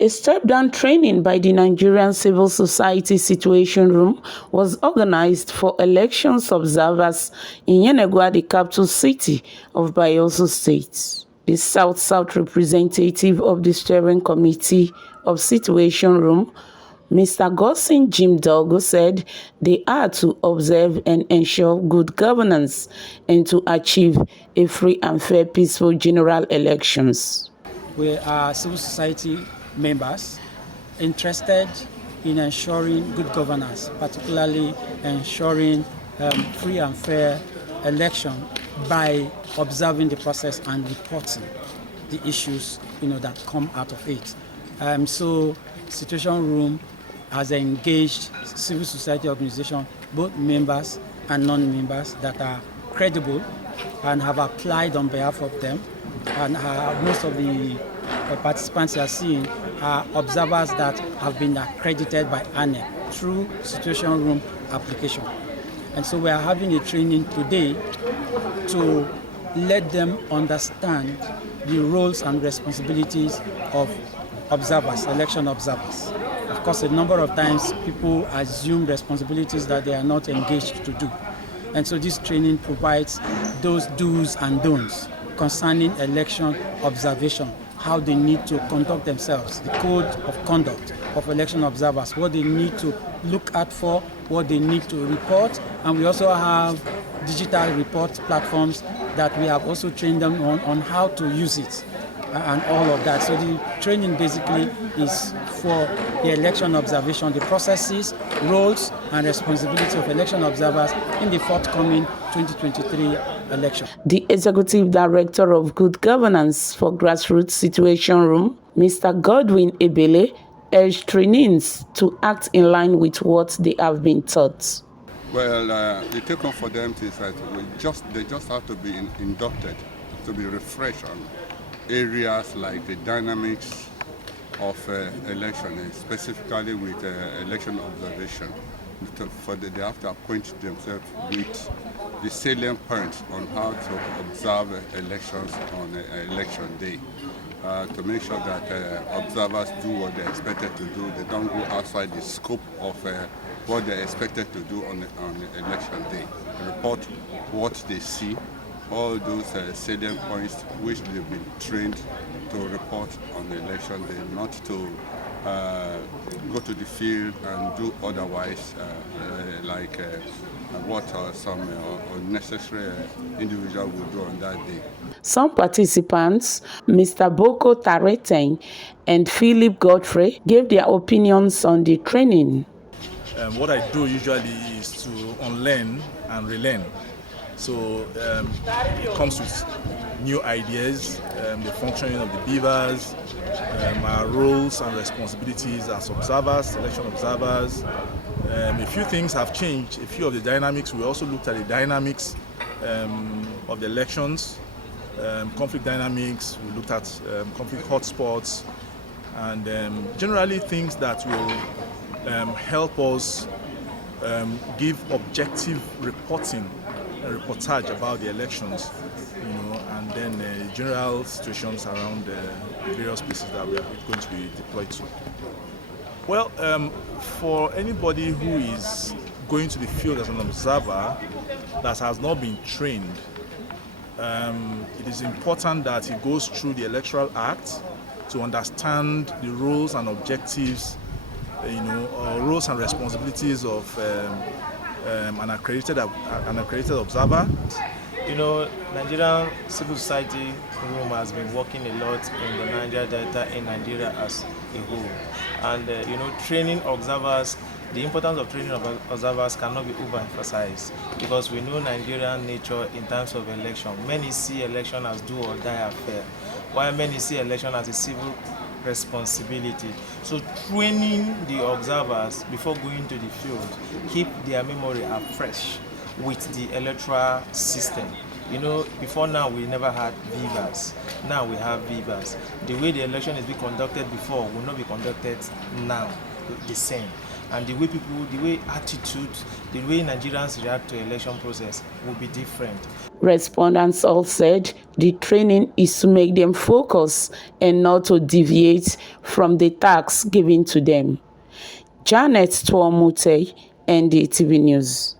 A step-down training by the Nigerian Civil Society Situation Room was organized for elections observers in Yenagoa, the capital city of Bayelsa State. The South-South representative of the steering committee of Situation Room, Mr. Gosin Jim Dogo, said they are to observe and ensure good governance and to achieve a free and fair peaceful general elections. We are civil society members interested in ensuring good governance, particularly ensuring free and fair election by observing the process and reporting the issues that come out of it. So Situation Room has engaged civil society organizations, both members and non-members, that are credible and have applied on behalf of them. And most of the participants you are seeing are observers that have been accredited by ANEC through Situation Room application. And so we are having a training today to let them understand the roles and responsibilities of observers, election observers. Of course, a number of times people assume responsibilities that they are not engaged to do. And so this training provides those do's and don'ts concerning election observation, how they need to conduct themselves, the code of conduct of election observers, what they need to look out for, what they need to report. And we also have digital report platforms that we have also trained them on how to use it and all of that. So the training basically is for the election observation, the processes, roles, and responsibility of election observers in the forthcoming 2023 election. The Executive Director of Good Governance for Grassroots Situation Room, Mr. Godwin Ebele, urged trainees to act in line with what they have been taught. Well, the take-home for them is that they just have to be inducted, to be refreshed on areas like the dynamics of election, specifically with election observation. They have to acquaint themselves with the salient points on how to observe elections on election day, to make sure that observers do what they're expected to do. They don't go outside the scope of what they're expected to do on election day. Report what they see, all those salient points which they've been trained to report on the election day, not to go to the field and do otherwise, like what some unnecessary individual would do on that day. Some participants, Mr. Boko Tareten and Philip Godfrey, gave their opinions on the training. What I do usually is to unlearn and relearn. So it comes with new ideas, the functioning of the beavers, our roles and responsibilities as observers, election observers. A few things have changed, a few of the dynamics. We also looked at the dynamics of the elections, conflict dynamics. We looked at conflict hotspots, and generally things that will help us give objective reporting, reportage about the elections, and then the general situations around the various places that we are going to be deployed to. Well, for anybody who is going to the field as an observer that has not been trained, it is important that he goes through the Electoral Act to understand the roles and objectives, roles and responsibilities of an accredited observer. Nigerian Civil Society Room has been working a lot in the Niger Delta in Nigeria as a whole. And, training observers, the importance of training observers cannot be overemphasized, because we know Nigerian nature in terms of election. Many see election as do or die affair, while many see election as a civil responsibility. So training the observers before going to the field keep their memory afresh with the electoral system. Before now we never had beavers. Now we have beavers. The way the election is being conducted before will not be conducted now the same. and the way attitude, the way Nigerians react to election process will be different. Respondents all said the training is to make them focus and not to deviate from the tasks given to them. Janet Tuomute, NDTV News.